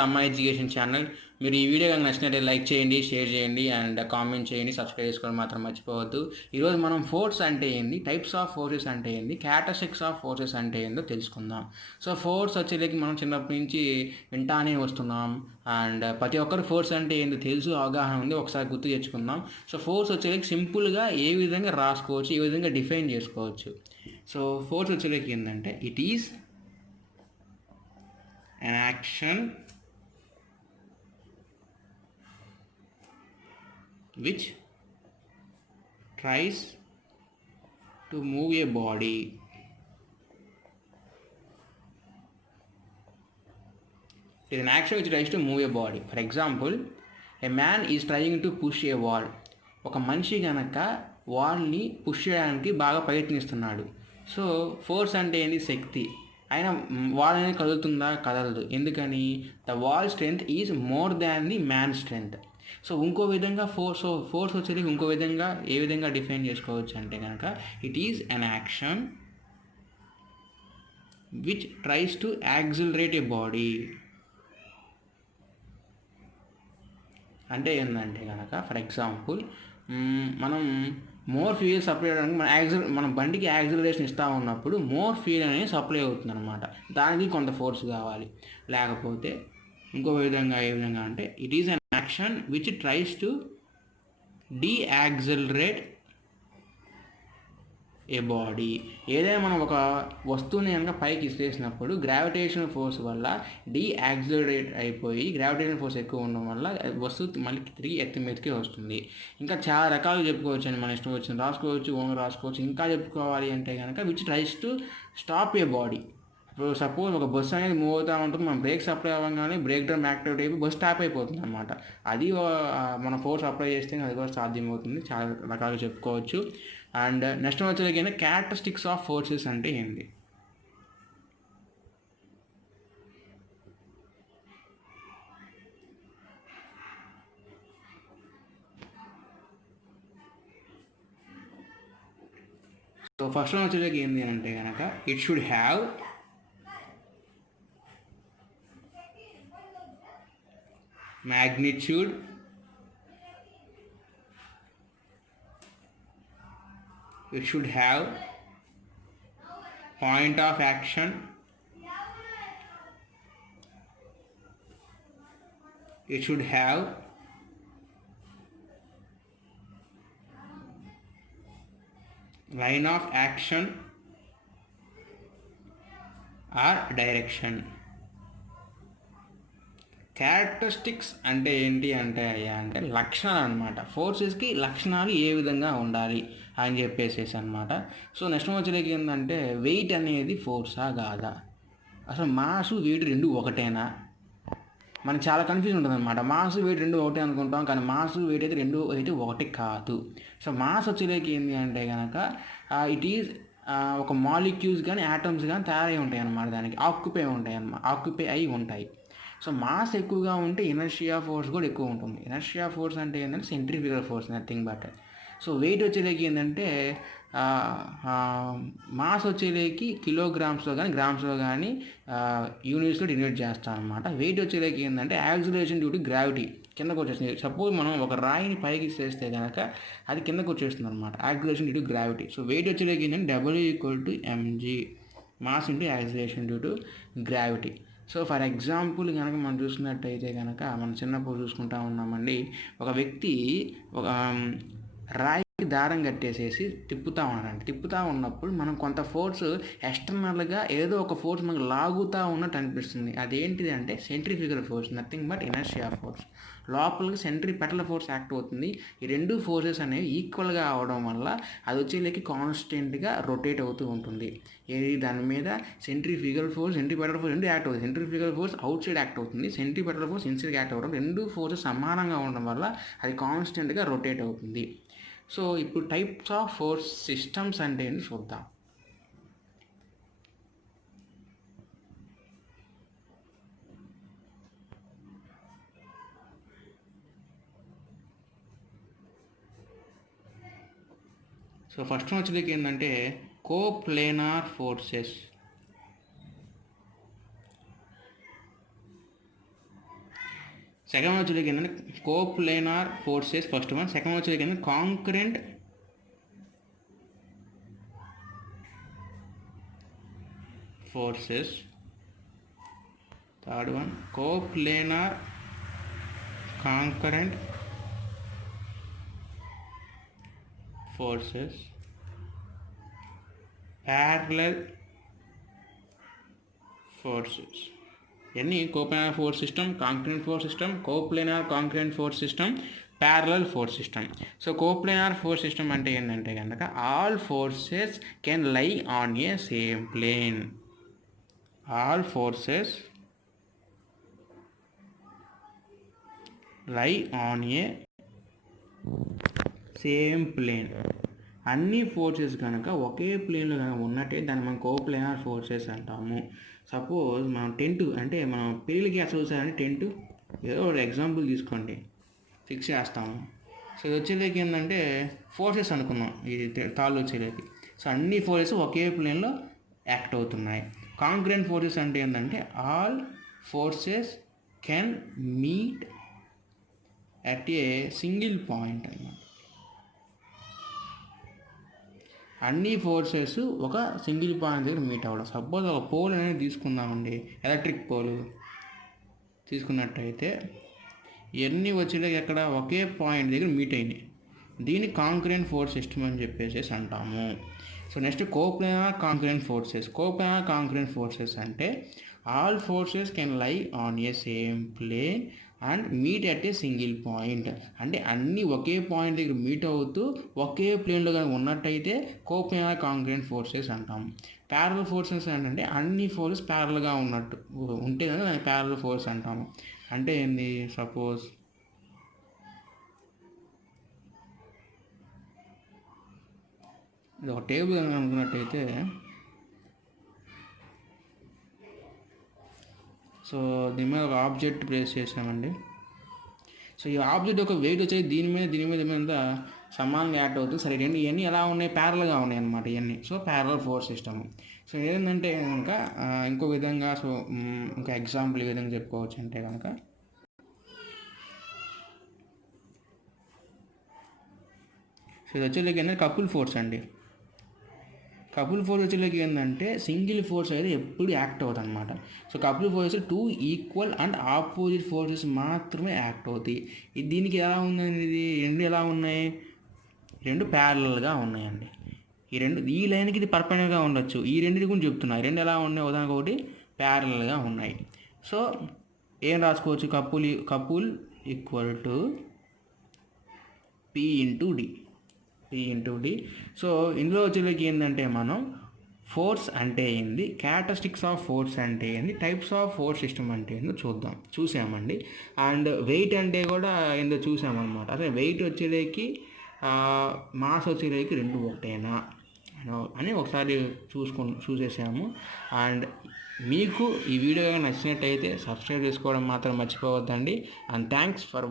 To అమ్మాయి education channel. మీరు ఈ వీడియో కనుక నచ్చినట్లయితే లైక్ చేయండి, షేర్ చేయండి అండ్ కామెంట్ చేయండి, సబ్స్క్రైబ్ చేసుకోవడం మాత్రం మర్చిపోవద్దు. ఈరోజు మనం ఫోర్స్ అంటే ఏంది, టైప్స్ ఆఫ్ ఫోర్సెస్ అంటే ఏంది, క్యారెక్టరిస్టిక్స్ ఆఫ్ ఫోర్సెస్ అంటే ఏందో తెలుసుకుందాం. సో ఫోర్స్ వచ్చేసరికి మనం చిన్నప్పటి నుంచి వింటానే వస్తున్నాం అండ్ ప్రతి ఒక్కరు ఫోర్స్ అంటే ఏందో తెలుసు, అవగాహన ఉంది. ఒకసారి గుర్తు తెచ్చుకుందాం. సో ఫోర్స్ వచ్చేసరికి సింపుల్గా ఏ విధంగా రాసుకోవచ్చు, ఏ విధంగా డిఫైన్ చేసుకోవచ్చు. సో ఫోర్స్ వచ్చేసరికి ఏంటంటే it is an action which tries to move a body. It is an action which tries to move a body. For example, a man is trying to push a wall. ఒక మనిషి కనుక వాల్ని push చేయడానికి బాగా ప్రయత్నిస్తున్నాడు. So force అంటే ఏంటి, శక్తి. ఆయన wall అనేది కదులుతుందా, కదలదు. ఎందుకని? The wall strength is more than the man strength. So ఇంకో విధంగా ఫోర్స్ వచ్చేది ఇంకో విధంగా ఏ విధంగా డిఫైన్ చేసుకోవచ్చు అంటే కనుక it is an action which tries to accelerate a body. అంటే ఏంటంటే కనుక ఫర్ ఎగ్జాంపుల్ మనం మోర్ ఫ్యూయల్ సప్లై అవ్వడానికి మన బండికి యాక్సిలరేషన్ ఇస్తూ ఉన్నప్పుడు మోర్ ఫ్యూయల్ అనేది సప్లై అవుతుంది అనమాట. దానికి కొంత ఫోర్స్ కావాలి. లేకపోతే ఇంకో విధంగా ఏ విధంగా అంటే it is an action which tries to decelerate a body. ఏదైనా మనం ఒక వస్తువుని కనుక పైకి ఇసిరేసినప్పుడు గ్రావిటేషనల్ ఫోర్స్ వల్ల డీయాక్సిలరేట్ అయిపోయి గ్రావిటేషనల్ ఫోర్స్ ఎక్కువ ఉండడం వల్ల వస్తువు మళ్ళీ తిరిగి ఎత్తి మీదకి వస్తుంది. ఇంకా చాలా రకాలు చెప్పుకోవచ్చు అని మన ఇష్టం వచ్చింది రాసుకోవచ్చు, ఓన్ రాసుకోవచ్చు. ఇంకా చెప్పుకోవాలి అంటే కనుక which tries to stop a body. ఇప్పుడు సపోజ్ ఒక బస్సు అనేది మూవ్ అవుతూ ఉంటుంది, మనం బ్రేక్స్ అప్లై అవ్వగానే బ్రేక్ డ్రమ్ యాక్టివేట్ అయిపోయి బస్ స్టాప్ అయిపోతుంది అనమాట. అది మన ఫోర్స్ అప్లై చేస్తే అది కూడా సాధ్యమవుతుంది. చాలా రకాలుగా చెప్పుకోవచ్చు. అండ్ నెక్స్ట్ వచ్చేసరికి క్యారెక్టరిస్టిక్స్ ఆఫ్ ఫోర్సెస్ అంటే ఏంటి. సో ఫస్ట్ వన్ వచ్చేసరికి ఏంటి అంటే కనుక it should have magnitude, it should have point of action, it should have line of action or direction. Characteristics అంటే ఏంటి అంటే లక్షణాలు అనమాట. ఫోర్సెస్కి లక్షణాలు ఏ విధంగా ఉండాలి అని చెప్పేసి అనమాట. సో నెక్స్ట్ వచ్చేకి ఏంటంటే వెయిట్ అనేది ఫోర్సా కాదా, అసలు మాసు వెయిట్ రెండు ఒకటేనా. మనకి చాలా కన్ఫ్యూజన్ ఉంటుంది అనమాట. మాస్ వెయిట్ రెండు ఒకటే అనుకుంటాం, కానీ మాస్ వెయిట్ అయితే రెండు అయితే ఒకటి కాదు. సో మాస్ వచ్చేకి ఏంటి అంటే కనుక ఇట్ ఈజ్ ఒక మాలిక్యూల్స్ కానీ యాటమ్స్ కానీ తయారై ఉంటాయి అన్నమాట. దానికి ఆక్యుపై అయి ఉంటాయి. సో మాస్ ఎక్కువగా ఉంటే ఇనర్షియా ఫోర్స్ కూడా ఎక్కువ ఉంటుంది. ఇనర్షియా ఫోర్స్ అంటే ఏంటంటే centrifugal force, nothing but. So weight వచ్చేలేకి ఏంటంటే మాస్ వచ్చేలేకి కిలోగ్రామ్స్లో కానీ గ్రామ్స్లో కానీ యూనిట్స్లో డినోట్ చేస్తాం అనమాట. వెయిట్ వచ్చేలేకి ఏంటంటే యాక్సిలరేషన్ డ్యూ టు గ్రావిటీ కిందకు వచ్చేస్తుంది. సపోజ్ మనం ఒక రాయిని పైకి చేస్తే కనుక అది కిందకు వచ్చేస్తుంది అనమాట, acceleration due to gravity. So weight వచ్చేలేకి ఏంటంటే W=mg, mass into acceleration due to gravity. So for example కనుక మనం చూసినట్టయితే కనుక మనం చిన్నప్పుడు చూసుకుంటా ఉన్నామండి. ఒక వ్యక్తి ఒక రాయికి దారం కట్టేసేసి తిప్పుతూ ఉన్నప్పుడు మనం కొంత ఫోర్స్ ఎక్స్టర్నల్గా ఏదో ఒక ఫోర్స్ మనకు లాగుతూ ఉన్నట్టు అనిపిస్తుంది. అదేంటిది అంటే centrifugal force, nothing but inertia force. లోపలికి సెంట్రిపెటల్ ఫోర్స్ యాక్ట్ అవుతుంది. ఈ రెండు ఫోర్సెస్ అనేవి ఈక్వల్గా అవడం వల్ల అది వచ్చేకి కాన్స్టెంట్గా రొటేట్ అవుతూ ఉంటుంది. ఏది దాని మీద సెంట్రిఫ్యూగల్ ఫోర్స్ సెంట్రిపెటల్ ఫోర్స్ రెండు యాక్ట్ అవుతుంది. Centrifugal force out side act అవుతుంది, సెంట్రిపెటల్ ఫోర్స్ ఇన్సైడ్ యాక్ట్ అవ్వడం, రెండు ఫోర్సెస్ సమానంగా ఉండడం వల్ల అది కాన్స్టెంట్గా రొటేట్ అవుతుంది. సో ఇప్పుడు టైప్స్ ఆఫ్ ఫోర్స్ సిస్టమ్స్ అంటే ఏంటి చూద్దాం. సో ఫస్ట్ వచ్చేది ఏంటంటే కోప్లేనార్ ఫోర్సెస్. సెకండ్ వచ్చేకి ఏంటంటే coplanar forces first one. Second వచ్చేకి ఏంటంటే concurrent forces. Third one coplanar concurrent forces, parallel forces. ఇవన్నీ coplanar force system, concurrent force system, coplanar concurrent force system, parallel force system. So coplanar force system అంటే ఏంటంటే కనుక all forces can lie on a same plane. All forces lie on a same plane. అన్ని forces కనుక ఒకే ప్లేన్లో కనుక ఉన్నట్టే దాన్ని మనం కోప్లేనార్ ఫోర్సెస్ అంటాము. సపోజ్ మనం టెంట్ అంటే మనం పెళ్ళికి ఎట్లా చూసారంటే టెంట్ ఏదో ఒక ఎగ్జాంపుల్ తీసుకోండి, ఫిక్స్ చేస్తాము. సో ఇది వచ్చేలేకి ఏంటంటే ఫోర్సెస్ అనుకున్నాం, ఇది తాళ్ళు వచ్చేలేకి. సో అన్ని ఫోర్సెస్ ఒకే ప్లేన్లో యాక్ట్ అవుతున్నాయి. కాంకరెంట్ ఫోర్సెస్ అంటే ఏంటంటే all forces can meet at a single point అన్నమాట. అన్ని ఫోర్సెస్ ఒక సింగిల్ పాయింట్ దగ్గర మీట్ అవ్వడం. సపోజ్ ఒక పోల్ అనేది తీసుకుందామండి, ఎలక్ట్రిక్ పోల్ తీసుకున్నట్టయితే ఇవన్నీ వచ్చేటికి ఎక్కడ ఒకే పాయింట్ దగ్గర మీట్ అయినాయి. దీన్ని కాంకరెంట్ ఫోర్స్ సిస్టమ్ అని చెప్పేసి అంటాము. So next coplanar concurrent forces. Coplanar concurrent forces అంటే all forces can lie on a same plane and meet at a single point. అంటే అన్నీ ఒకే పాయింట్ దగ్గర మీట్ అవుతూ ఒకే ప్లేన్లో కనుక ఉన్నట్టయితే కోప్లేనార్ కాంకరెంట్ ఫోర్సెస్ అంటాము. ప్యారలల్ ఫోర్సెస్ ఏంటంటే అన్ని ఫోర్సెస్ ప్యారల్గా ఉన్నట్టు ఉంటే కనుక దాన్ని ప్యారలల్ ఫోర్స్ అంటాము. అంటే ఏంది, సపోజ్ ఇది ఒక టేబుల్ కనుక అనుకున్నట్టయితే, సో దీని మీద ఒక ఆబ్జెక్ట్ ప్లేస్ చేసామండి. సో ఈ ఆబ్జెక్ట్ యొక్క వెయిట్ వచ్చేది దీని మీద సమానంగా యాక్ట్ అవుతుంది. సరే ఇవన్నీ ఎలా ఉన్నాయి, ప్యారల్గా ఉన్నాయి అన్నమాట ఇవన్నీ. So parallel force system. So ఏంటంటే కనుక ఇంకో విధంగా, సో ఇంకా ఎగ్జాంపుల్ ఈ విధంగా చెప్పుకోవచ్చు అంటే కనుక సో ఇది వచ్చేలేక ఏంటంటే కపుల్ ఫోర్స్ అండి. కపుల్ ఫోర్స్ వచ్చేలేక ఏంటంటే సింగిల్ ఫోర్స్ అయితే ఎప్పుడు యాక్ట్ అవుతుంది అనమాట. So couple force 2 equal and opposite forces మాత్రమే యాక్ట్ అవుతాయి. దీనికి ఎలా ఉందండి, ఇది రెండు ఎలా ఉన్నాయి, రెండు ప్యారలల్గా ఉన్నాయండి. ఈ లైన్కి ఇది పర్పెండిక్యులర్గా ఉండొచ్చు. ఈ రెండింటి గురించి చెప్తున్నాయి. రెండు ఎలా ఉన్నాయి, ఉదాహరణకు ఒకటి ప్యారలల్గా ఉన్నాయి. సో ఏం రాసుకోవచ్చు, couple equal to P into D. So ఇందులో వచ్చేకి ఏంటంటే మనం ఫోర్స్ అంటే ఏంది, క్యారెక్టరిస్టిక్స్ ఆఫ్ ఫోర్స్ అంటే ఏంది, టైప్స్ ఆఫ్ ఫోర్స్ సిస్టమ్ అంటే ఏందో చూసామండి. అండ్ వెయిట్ అంటే కూడా ఏందో చూసామన్నమాట. అదే వెయిట్ వచ్చేలేకి మాస్ వచ్చేలేకి రెండు ఒకటేనా అని ఒకసారి చూసేసాము. అండ్ మీకు ఈ వీడియో నచ్చినట్టయితే సబ్స్క్రైబ్ చేసుకోవడం మాత్రం మర్చిపోవద్దండి. And thanks for